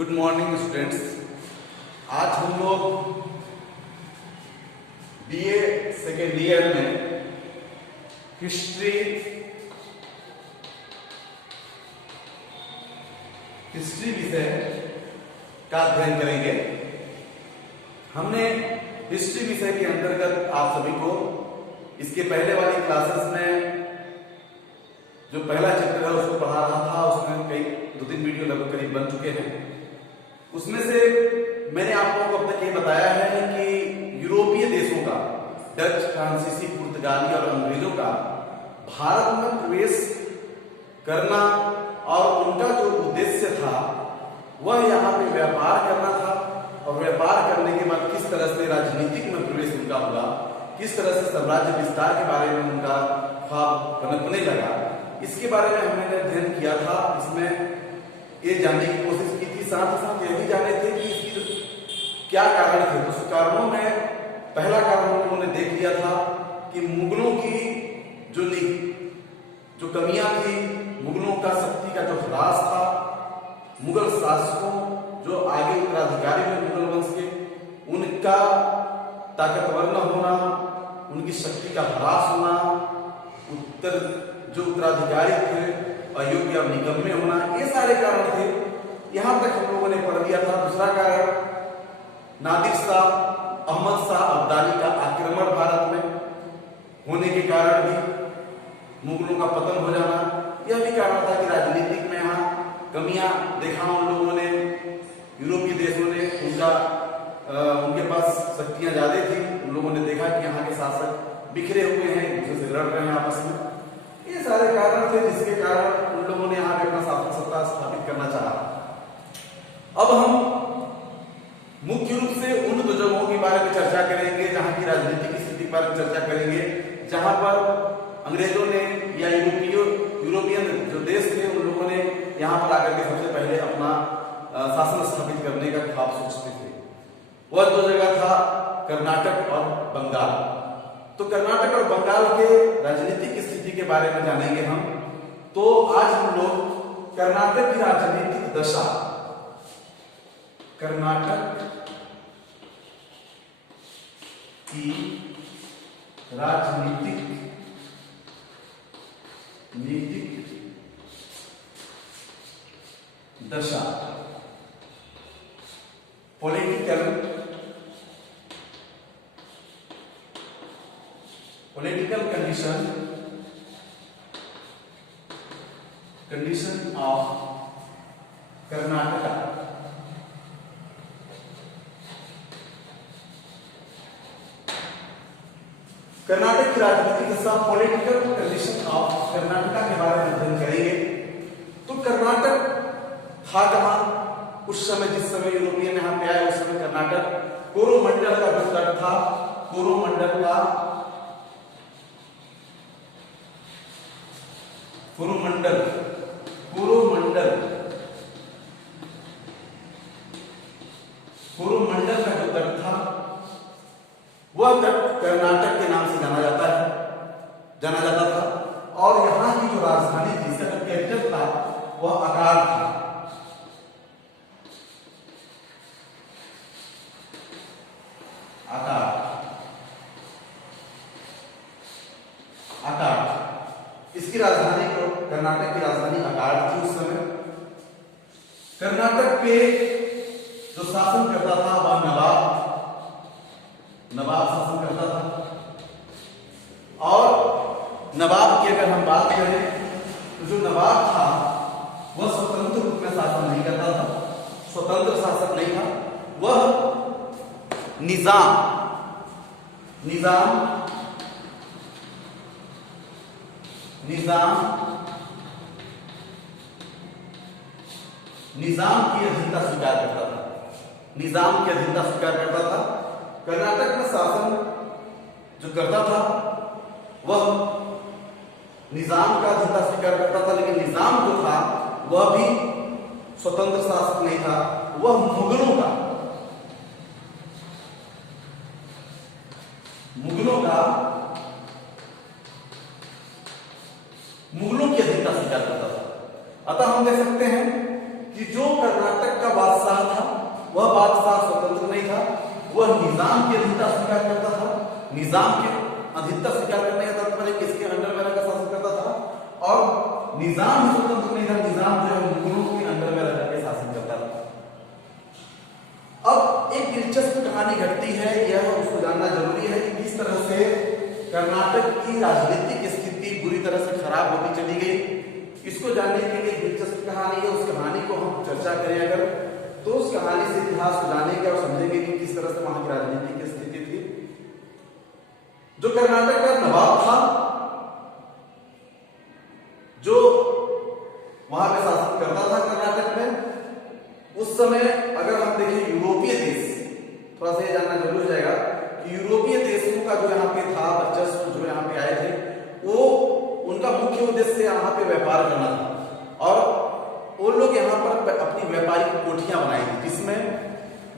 Good morning students. आज हम लोग बीए सेकेंड ईयर में हिस्ट्री विषय का अध्ययन करेंगे। हमने हिस्ट्री विषय के अंतर्गत आप सभी को इसके पहले वाली क्लासेस में जो पहला चैप्टर है उसको पढ़ा रहा था। उसमें कई 2-3 वीडियो लगभग करीब बन चुके हैं। उसमें से मैंने आप लोगों को अब तक ये बताया है कि यूरोपीय देशों का, डच, फ्रांसीसी, पुर्तगाली और अंग्रेजों का भारत में प्रवेश करना और उनका जो उद्देश्य था वह यहाँ पे व्यापार करना था। और व्यापार करने के बाद किस तरह से राजनीतिक में प्रवेश उनका हुआ, किस तरह से साम्राज्य विस्तार के बारे में उनका ख्वाब पनपने लगा, इसके बारे में हमने अध्ययन किया था। इसमें ये जानने की कोशिश की थी, साथ ही साथ यह भी जाने थे कि इसकी क्या कारण थे। तो उस कारणों में पहला कारण हम लोगों ने देख लिया था कि मुगलों की जो कमियां थी, मुगलों का शक्ति का जो ह्रास था, मुगल शासकों जो आगे उत्तराधिकारी में मुगल वंश के, उनका ताकतवर न होना, उनकी शक्ति का ह्रास होना, जो उत्तराधिकारी थे अयोग्य और निकम्मे होना, ये सारे कारण थे। यहां तक हम लोगों ने पढ़ लिया था। दूसरा कारण नादिर शाह, अहमद शाह अब्दाली का आक्रमण भारत में होने के कारण भी मुगलों का पतन हो जाना, यह भी कारण था कि राजनीतिक में यहाँ कमियां देखा उन लोगों ने, यूरोपीय देशों ने। उनके पास शक्तियां ज्यादा थी। उन लोगों ने देखा कि यहाँ के शासक बिखरे हुए हैं, एक दूसरे से लड़ रहे हैं आपस में। ये सारे कारण थे जिसके कारण उन लोगों ने यहाँ पे अपना शासन सत्ता स्थापित करना चाहा। अब हम मुख्य रूप से उन दो जगहों के बारे में चर्चा करेंगे जहां की राजनीतिक स्थिति के बारे में चर्चा करेंगे, जहां पर अंग्रेजों ने या यूरोपियन जो देश थे उन लोगों ने यहाँ पर आकर के सबसे पहले अपना शासन स्थापित करने का ख्वाब सोचते थे। वह दो जगह था कर्नाटक और बंगाल। तो कर्नाटक और बंगाल के राजनीतिक स्थिति के बारे में जानेंगे हम। तो आज हम लोग कर्नाटक की राजनीतिक दशा, कर्नाटक की राजनीतिक दशा, political condition of Karnataka. Karnataka की राजनीतिक दशा, पॉलिटिकल कंडीशन ऑफ कर्नाटका के बारे में अध्ययन करेंगे। तो कर्नाटक था कहां उस समय, जिस समय यूरोपियन यहाँ पे आए उस समय कर्नाटक कोरोमंडल का जो तट था, कोरोमंडल का जो तट था वह तट कर्नाटक के नाम से जाना जाता था। और यहाँ की जो राजधानी थी, इसका जो कैपिटल था वह अकार था। इसकी राजधानी को, कर्नाटक की राजधानी अकार थी उस समय। कर्नाटक पे जो शासन करता था वह नवाब शासन करता था। और नवाब की अगर हम बात करें तो जो नवाब था वह स्वतंत्र रूप में शासन नहीं करता था, स्वतंत्र शासक नहीं था। वह निजाम की अधीनता स्वीकार करता था। कर्नाटक में शासन जो करता था वह निजाम का अधीनता स्वीकार करता था, लेकिन निजाम जो था वह भी स्वतंत्र शासक नहीं था, वह मुगलों की अधीनता स्वीकार करता था। अतः हम कह सकते हैं कि जो कर्नाटक कर्नाटक का बादशाह था वह बादशाह स्वतंत्र नहीं था, वह निजाम की अधीनता स्वीकार करता था। निजाम की अधीनता स्वीकार करने का तात्पर्य किसके अंडर में रहकर शासन करता था, और निजाम भी स्वतंत्र नहीं था, निजाम जो है मुगलों के अंडर में रहकर के शासन करता था। अब एक दिलचस्प कहानी घटती है, यह उसको जानना जरूरी है कि किस तरह से कर्नाटक की राजनीतिक स्थिति बुरी तरह से खराब होती चली गई। इसको जानने के लिए दिलचस्प कहानी है, उस कहानी को हम चर्चा करें अगर, तो उस कहानी से इतिहास को जानेंगे और समझेंगे कि किस तरह से वहां की राजनीतिक स्थिति थी। जो कर्नाटक का नवाब था, जो वहां पे शासन करता था कर्नाटक में, उस समय अगर हम देखें यूरोपीय देश, थोड़ा सा ये जानना जरूरी हो जाएगा कि यूरोपीय देशों का जो यहाँ पे था वर्चस्व, जो यहाँ पे आए थे, वो उनका मुख्य उद्देश्य यहाँ पे व्यापार करना था, और वो लोग यहाँ पर अपनी व्यापारिक कोठियां बनाई थी, जिसमें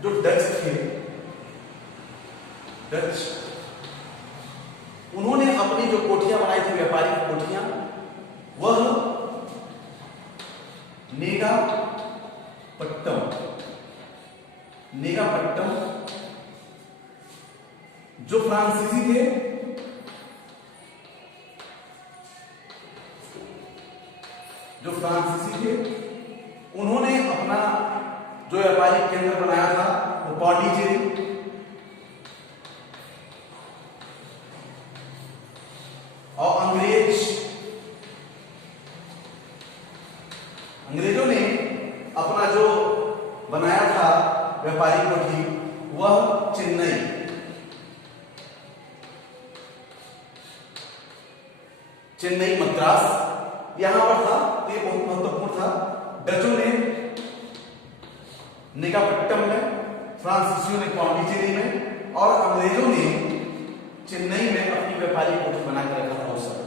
जो डच थे, डच, उन्होंने अपनी जो कोठियां बनाई थी व्यापारिक कोठियां, वह नेगापट्टम जो फ्रांसीसी थे, उन्होंने अपना जो व्यापारिक केंद्र बनाया था वो पौंडीचेरी, और अंग्रेजों ने अपना जो बनाया था व्यापारिक कोठी वह चेन्नई मद्रास यहां पर था। ये बहुत महत्वपूर्ण था। डचों ने नेगापट्टम में, फ्रांसीसियों ने पौंडीचेरी में, और अंग्रेजों ने चेन्नई में अपनी व्यापारिक कोठी बनाकर रखा था उस समय।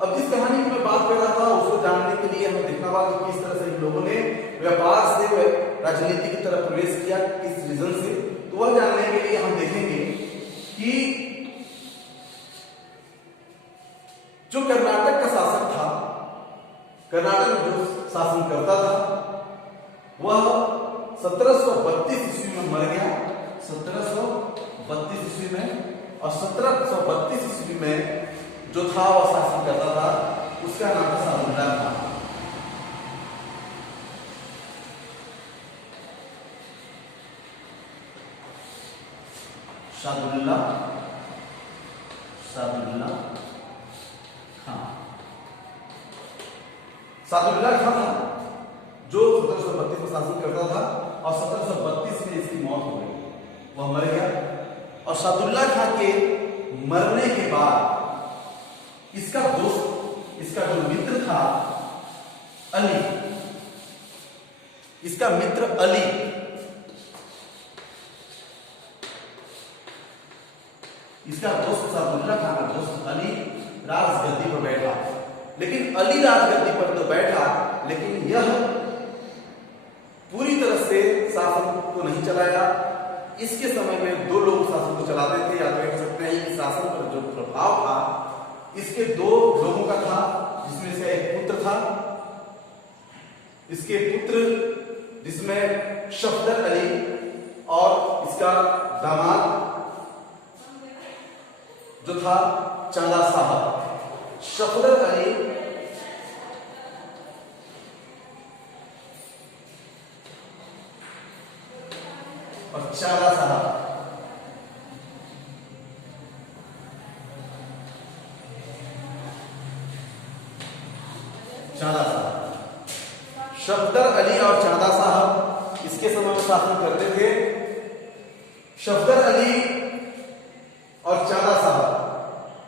अब जिस कहानी की मैं बात कर रहा था उसको जानने के लिए हमें देखना होगा कि किस तरह से इन लोगों ने व्यापार से राजनीति की तरफ प्रवेश किया, किस रीजन से। तो वह जानने के लिए हम देखेंगे कि जो कर्नाटक का शासक था, कर्नाटक में जो शासन करता था, वह 1732 ईस्वी में मर गया, 1732 ईस्वी में, और 1732 ईस्वी में जो था वह शासन करता था, उसका नाम था शादुल्ला खान। शादुल्ला खान था जो 1732 में शासन करता था, और 1732 में इसकी मौत हो गई, वह मर गया। और शादुल्ला खान के मरने के बाद इसका दोस्त, इसका जो मित्र था अली, इसका मित्र अली, इसका दोस्त शादुल्ला खान का दोस्त अली राजगद्दी पर बैठा। लेकिन अली राजगद्दी पर तो बैठा, लेकिन यह पूरी तरह से शासन को नहीं चलाया। इसके समय में दो लोग शासन को चलाते थे, या तो कह सकते हैं कि शासन पर जो प्रभाव था इसके दो लोगों का था, जिसमें से एक पुत्र था, इसके पुत्र जिसमें सफदर अली, और इसका दामाद जो था चांदा साहब। सफदर अली और चांदा साहब, सफदर अली और चांदा साहब इसके समय में शासन करते थे। सफदर अली और चांदा साहब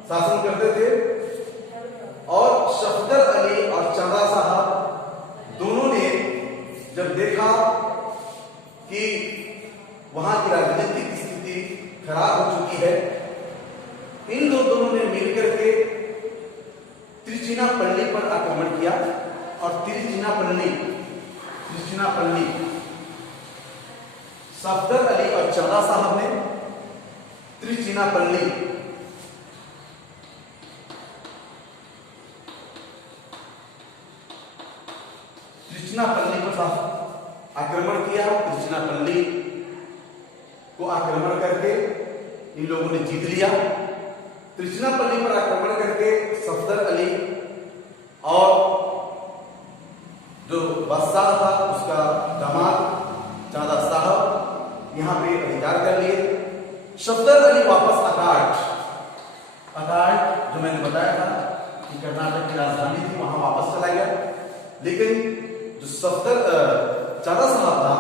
शासन करते थे, और सफदर अली और चांदा साहब दोनों ने जब देखा कि वहां की राजनीतिक स्थिति खराब हो चुकी है, इन दोनों ने मिलकर के तिरुचिरापल्ली पर आक्रमण किया। और तिरुचिरापल्ली सफदर अली और चांदा साहब ने तिरुचिरापल्ली पर आक्रमण किया, त्रिचिनापल्ली को आक्रमण करके इन लोगों ने जीत लिया। त्रिचिनापल्ली पर आक्रमण करके सफदर अली और जो बादशाह था उसका दामाद चांदा साहब यहाँ पे अधिकार कर लिए। सफदर अली वापस अकाट जो मैंने बताया था कि कर्नाटक की राजधानी थी, वहां वापस चला गया। लेकिन जो सफदर चांदा साहब था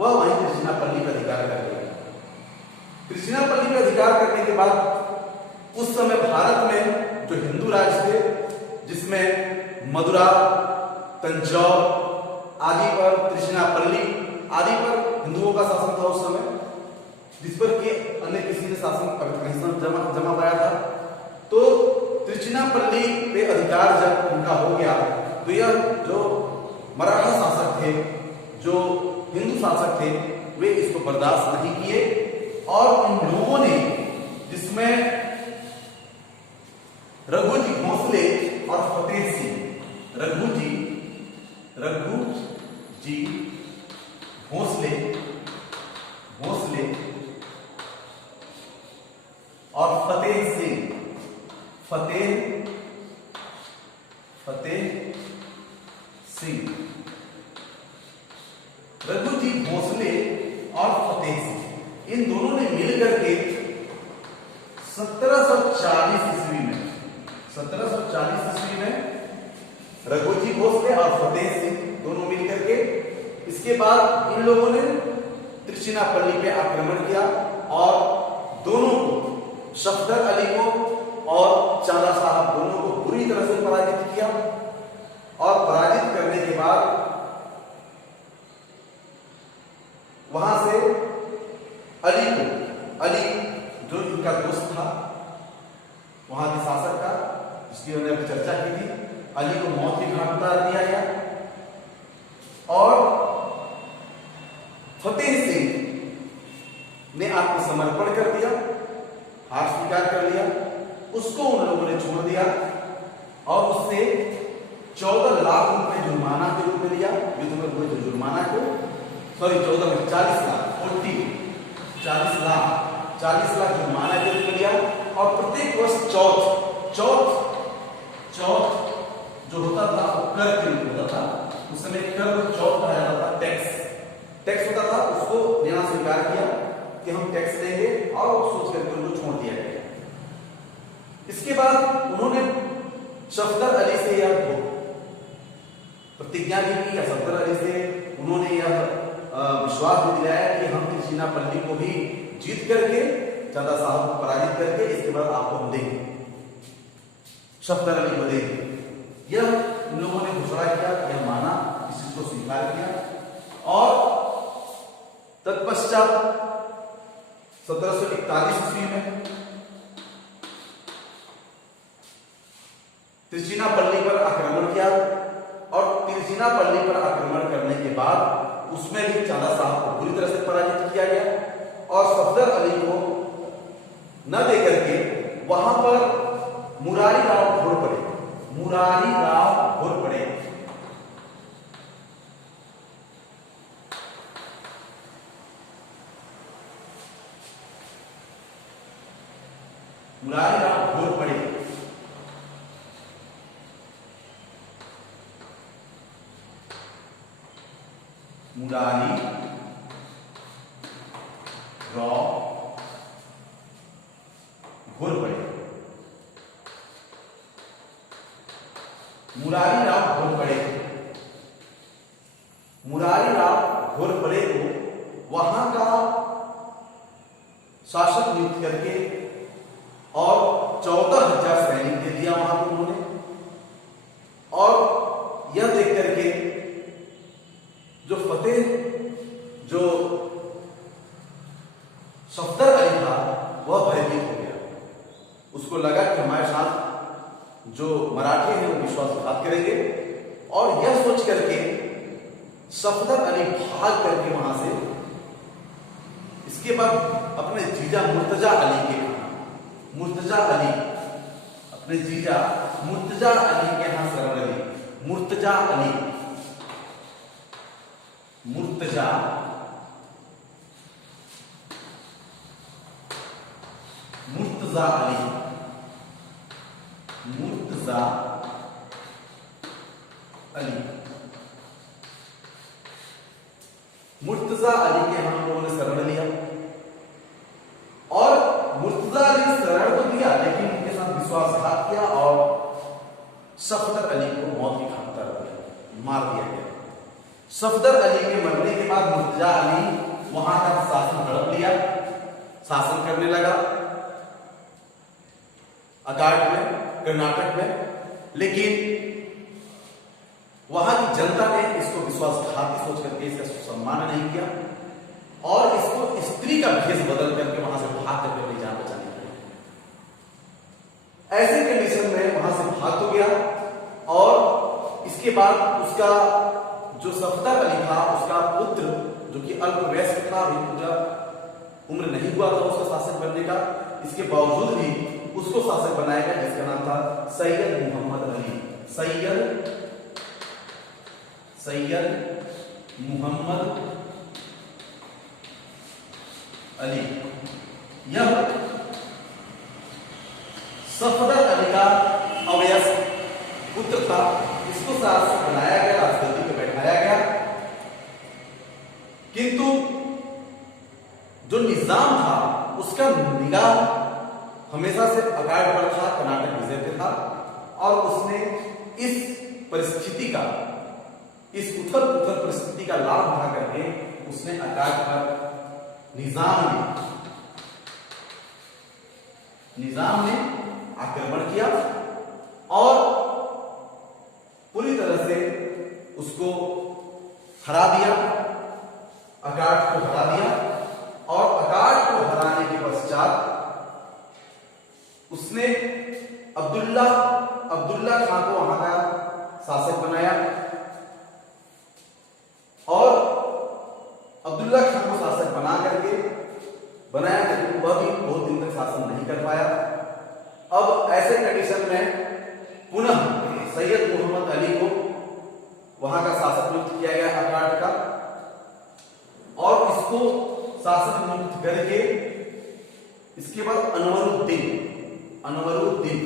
वह वहीं त्रिचिनापल्ली पर अधिकार कर लिया। त्रिचिनापल्ली पर अधिकार करने के बाद उस समय भारत में जो हिंदू राज्य थे, जिसमें मदुरा, तंजौर आदि पर, त्रिचिनापल्ली आदि पर हिंदुओं का शासन था उस समय, जिस पर कि अन्य किसी ने शासन जमा पाया था। तो त्रिचिनापल्ली पे अधिकार जब उनका हो गया तो यह जो मराठा शासक थे, जो हिंदू शासक थे, वे इसको बर्दाश्त नहीं किए और उन लोगों ने, जिसमें रघुजी भोसले और फतेह सिंह, रघुजी भोसले और फतेह सिंह, रघुजी भोसले और फतेह सिंह, इन दोनों ने मिलकर के 1740 ईस्वी में रघुजी भोसले और फतेह सिंह दोनों मिलकर के, इसके बाद इन लोगों ने त्रिचिनापल्ली पे आक्रमण किया और दोनों को, सफदर अली को और चांदा साहब, दोनों को बुरी तरह से पराजित किया। और पराजित करने के बाद वहां से अली जो इनका दोस्त था वहां के शासक का, जिसकी हमने अभी चर्चा की थी, अली को मौत के घाट उतार दिया गया और फतेह सिंह ने आत्मसमर्पण कर दिया, हार स्वीकार कर लिया। उसको उन लोगों ने छोड़ दिया और उससे 14 लाख रुपए जुर्माना के रूप में लिया। युद्ध में हुए जो जुर्माना को, 14 में 40 लाख जुर्माना के रूप में लिया और प्रत्येक वर्ष चौथ जो होता था वो कर के रूप होता था। उस समय कर को चौथ कहा जाता था, टैक्स होता था, उसको लेना स्वीकार किया कि हम टैक्स देंगे और सोच करके उनको छोड़ दिया गया। इसके बाद उन्होंने सफदर अली से यह प्रतिज्ञा भी की, या सफदर अली से उन्होंने यह विश्वास भी दिलाया कि हम त्रिचिनापल्ली को भी जीत करके, चांदा साहब को पराजित करके, इसके बाद आपको हम देंगे, सफदर अली को देंगे। यह इन लोगों ने घोषणा किया, यह माना, इस चीज को स्वीकार किया और तत्पश्चात 1741 ईस्वी में त्रिचिनापल्ली पर आक्रमण किया और त्रिचिनापल्ली पर आक्रमण करने के बाद उसमें भी चांदा साहब को बुरी तरह से पराजित किया गया और सफदर अली को न देकर के वहां पर मुरारी राव घोरपड़े मुरारी राव घोरपड़े को वहां का शासक नियुक्त करके और 14,000 सैनिक दे दिया वहां पर उन्होंने। और यह देख करके जो सफदर अली था वह भयभीत हो गया। उसको लगा कि हमारे साथ जो मराठी हैं वो विश्वासघात करेंगे और यह सोच करके सफदर अली भाग करके वहां से, इसके बाद अपने जीजा मुर्तजा अली के यहाँ शरण ली। मुर्तजा अली मुर्तजा मुर्तजा अली, मुर्तजा अली, मुर्तजा अली के हम लोगों ने शरण लिया और मुर्तजा अली शरण तो दिया लेकिन उनके साथ विश्वासघात किया और सफदर अली को मौत की घात कर दिया, मार दिया गया। सफदर अली के मरने के बाद मुर्तजा अली वहां का शासन हड़प लिया, शासन करने लगा अगाड़ में, कर्नाटक में, लेकिन वहां की जनता ने इसको विश्वासघाती सोच करके इसका सम्मान नहीं किया और इसको स्त्री का भेष बदल करके वहां से भाग करके अपनी जान बचाने लगे। ऐसे कंडीशन में वहां से भाग तो गया और इसके बाद उसका जो सफदर अली था उसका पुत्र जो कि अल्पवयस्क था, अभी पूरा उम्र नहीं हुआ था उसका शासक बनने का, इसके बावजूद भी उसको शासक बनाया गया जिसका नाम था सैयद मोहम्मद अली। सैयद मोहम्मद अली यह सफदर अली का अवयस्क पुत्र था, इसको शासक बनाया गया, राजगद्दी पे बैठाया गया। किंतु जो निजाम था उसका निगाह हमेशा से अगाड़ पर था, कर्नाटक विजय पे था और उसने इस परिस्थिति का, इस उथल पुथल परिस्थिति का लाभ उठा करके उसने अगाड़ पर निजाम ने आक्रमण किया और पूरी तरह से उसको हरा दिया, अगाड़ को हरा दिया और अगाड़ को हराने के पश्चात उसने अब्दुल्ला खान को वहां का शासक बनाया और अब्दुल्ला खान को शासक बनाया लेकिन वह भी बहुत दिन तक शासन नहीं कर पाया। अब ऐसे कंडीशन में पुनः सैयद मोहम्मद अली को वहां का शासक नियुक्त किया गया अखाड़ का और इसको शासक नियुक्त करके इसके बाद अनवरुद्दीन अनवरुद्दीन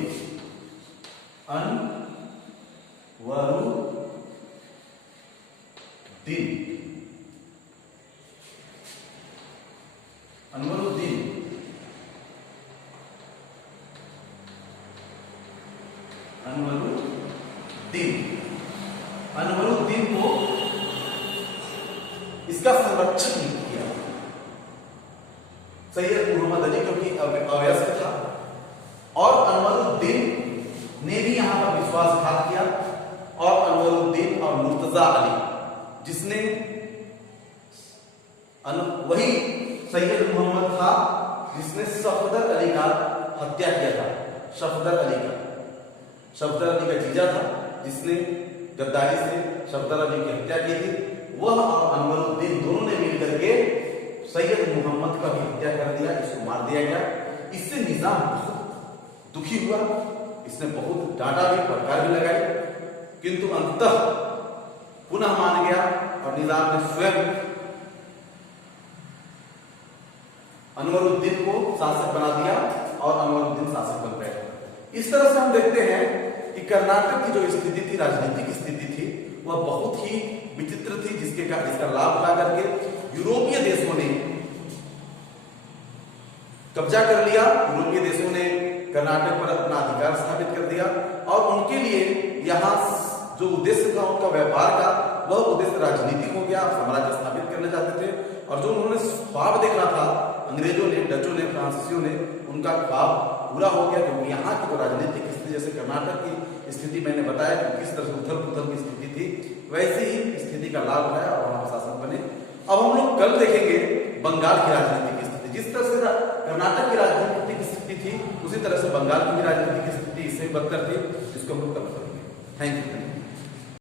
को इसका संरक्षक नियुक्त किया। सैयद मोहम्मद अली क्योंकि अवयस्क था और अनवरुद्दीन ने भी यहां पर विश्वासघात किया और अनवरुद्दीन और मुर्तजा अली जिसने वही सैयद मोहम्मद था जिसने सफदर अली का हत्या किया था। सफदर अली का जीजा था जिसने गद्दारी से सफदर अली की हत्या की थी। वह और अनवरुद्दीन दोनों ने मिलकर के सैयद मोहम्मद का भी हत्या कर दिया, इसको मार दिया गया। इससे निजाम बहुत दुखी हुआ, इसने बहुत डांटा भी, फटकार भी लगाई, किंतु अंततः पुनः मान गया और निजाम ने स्वयं अनवरुद्दीन को शासक बना दिया और अनवरुद्दीन शासक बन गए। इस तरह से हम देखते हैं कि कर्नाटक की जो स्थिति थी, राजनीतिक स्थिति थी, वह बहुत ही विचित्र थी, जिसका लाभ उठा करके यूरोपीय देशों ने कब्जा कर लिया। यूरोपीय देशों ने कर्नाटक पर अपना अधिकार स्थापित कर दिया और उनके लिए यहाँ जो उद्देश्य था उनका व्यापार का, वह उद्देश्य राजनीतिक हो गया, साम्राज्य स्थापित करना चाहते थे। और जो उन्होंने ख्वाब देखा था अंग्रेजों ने, डचों ने, फ्रांसीसियों ने, उनका ख्वाब पूरा हो गया, क्योंकि यहाँ की जो राजनीतिक स्थिति, जैसे कर्नाटक की स्थिति मैंने बताया कि किस तरह से उथल पुथल की स्थिति थी, वैसे ही स्थिति का लाभ उठाया और वहां शासक बने। अब हम लोग कल देखेंगे बंगाल की राजनीतिक स्थिति। जिस तरह से कर्नाटक की राजनीतिक स्थिति थी, उसी तरह से बंगाल की भी राजनीतिक स्थिति इससे बदतर थी, जिसको हम लोग कल करेंगे। Thank you.